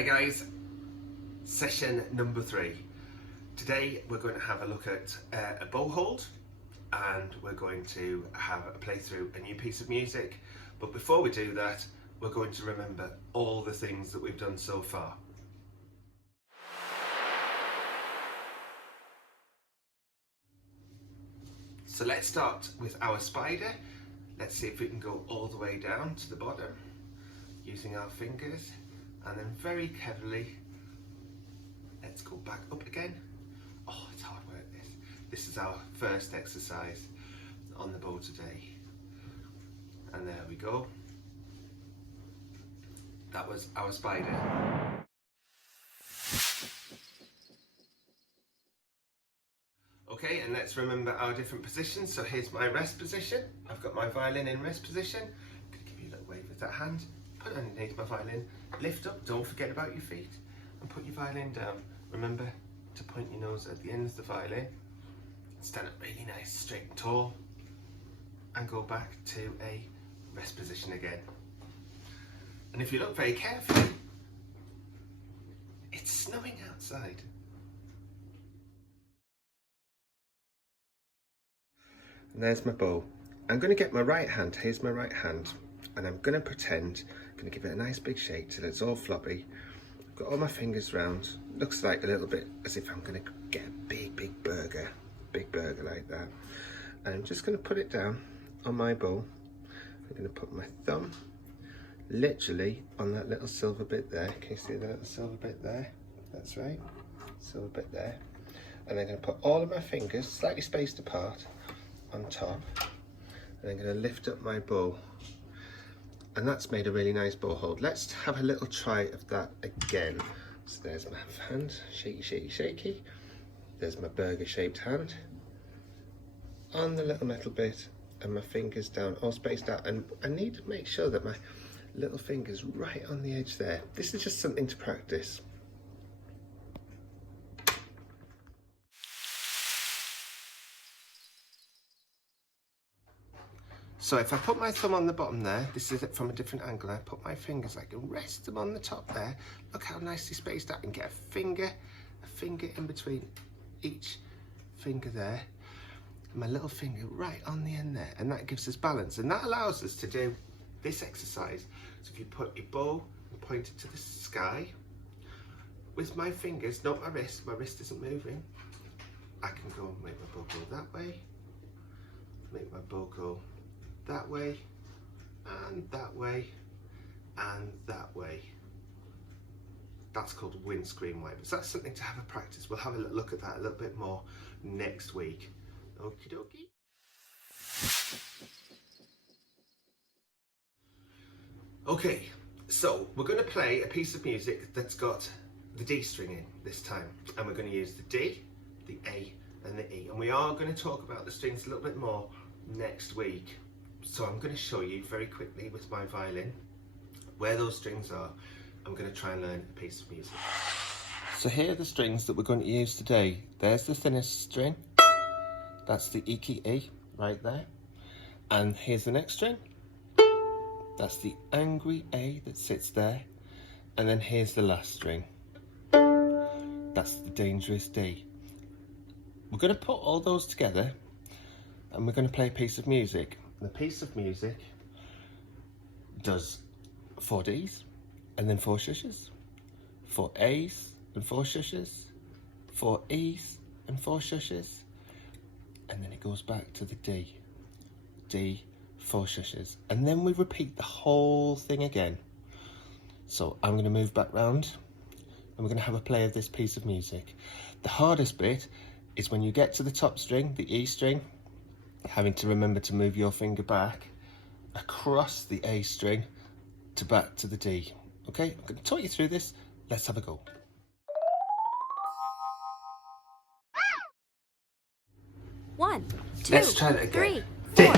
Hi guys, session number 3. Today we're going to have a look at a bow hold, and we're going to have a play through a new piece of music. But before we do that, we're going to remember all the things that we've done so far. So let's start with our spider. Let's see if we can go all the way down to the bottom using our fingers, and then very carefully let's go back up again. Oh, it's hard work this. This is our first exercise on the bow today. And there we go. That was our spider. Okay, and let's remember our different positions. So here's my rest position. I've got my violin in rest position. I'm going to give you a little wave with that hand. Put it underneath my violin. Lift up, don't forget about your feet. And put your violin down. Remember to point your nose at the end of the violin. Stand up really nice, straight and tall. And go back to a rest position again. And if you look very carefully, it's snowing outside. And there's my bow. I'm going to get my right hand, here's my right hand, and I'm going to pretend, I'm going to give it a nice big shake till it's all floppy. I've got all my fingers round, looks like a little bit as if I'm going to get a big burger like that. And I'm just going to put it down on my bow. I'm going to put my thumb literally on that little silver bit there. Can you see that little silver bit there? That's right, silver bit there. And I'm going to put all of my fingers slightly spaced apart on top, and I'm going to lift up my bow, and that's made a really nice bow hold. Let's have a little try of that again. So there's my hand, shaky. There's my burger shaped hand on the little metal bit, and my fingers down all spaced out, and I need to make sure that my little finger's right on the edge there. This is just something to practice. So if I put my thumb on the bottom there, this is it from a different angle, I put my fingers, I can rest them on the top there. Look how nicely spaced out, and get a finger in between each finger there. And my little finger right on the end there, and that gives us balance, and that allows us to do this exercise. So if you put your bow and point it to the sky, with my fingers, not my wrist isn't moving, I can go and make my bow go that way, make my bow go that way, and that way, and that way. That's called windscreen wipers. That's something to have a practice. We'll have a look at that a little bit more next week. Okie dokie. Okay, so we're going to play a piece of music that's got the D string in this time, and we're going to use the D, the A, and the E, and we are going to talk about the strings a little bit more next week. So I'm going to show you very quickly with my violin where those strings are. I'm going to try and learn a piece of music. So here are the strings that we're going to use today. There's the thinnest string. That's the E key E right there. And here's the next string. That's the angry A that sits there. And then here's the last string. That's the dangerous D. We're going to put all those together, and we're going to play a piece of music. The piece of music does 4 Ds and then 4 shushes, 4 As and 4 shushes, 4 Es and 4 shushes, and then it goes back to the D, 4 shushes, and then we repeat the whole thing again. So I'm going to move back round, and we're going to have a play of this piece of music. The hardest bit is when you get to the top string, the E string, having to remember to move your finger back across the A string to back to the D. Okay, I'm going to talk you through this. Let's have a go. One, two, Let's try that again. 3, 4.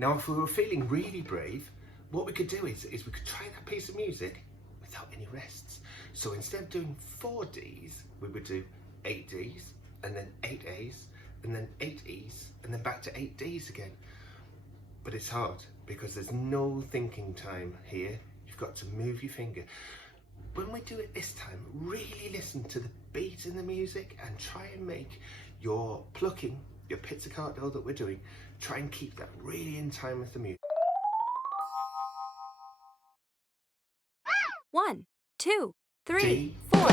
Now, if we were feeling really brave, what we could do is we could try that piece of music without any rests. So instead of doing 4 Ds, we would do 8 Ds, and then 8 As, and then 8 Es, and then back to 8 Ds again. But it's hard because there's no thinking time here. You've got to move your finger. When we do it this time, really listen to the beat in the music and try and make your plucking, your pizzicato that we're doing, try and keep that really in time with the music. 1, 2, 3, D, 4.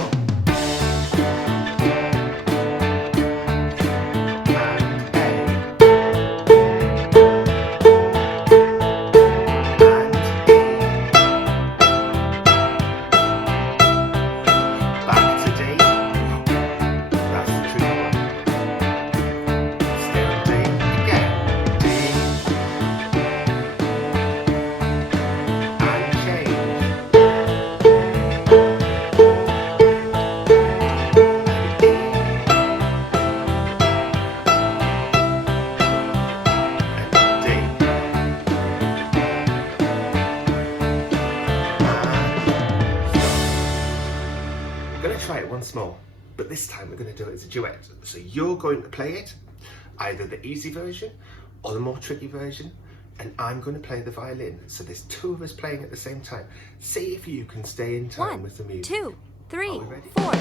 Try it once more, but this time we're going to do it as a duet. So you're going to play it, either the easy version or the more tricky version, and I'm going to play the violin. So there's 2 of us playing at the same time. See if you can stay in time 1, with the music. 2, 3, Are we ready? 4.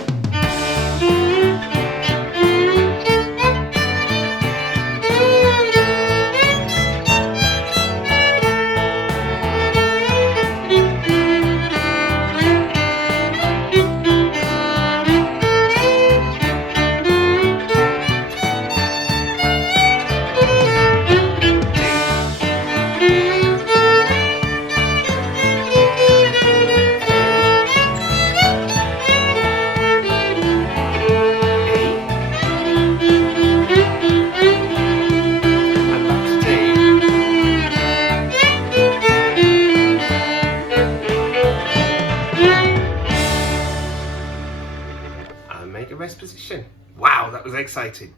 Make a rest position. Wow, that was exciting.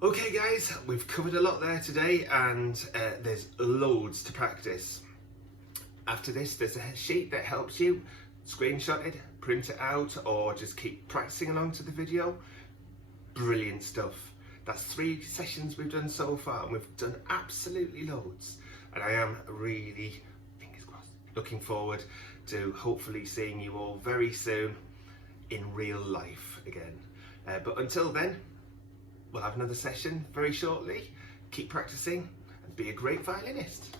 Okay guys, we've covered a lot there today, and there's loads to practice. After this, there's a sheet that helps you screenshot it, print it out, or just keep practicing along to the video. Brilliant stuff. That's 3 sessions we've done so far, and we've done absolutely loads. And I am really, fingers crossed, looking forward to hopefully seeing you all very soon in real life again. But until then, we'll have another session very shortly. Keep practicing and be a great violinist.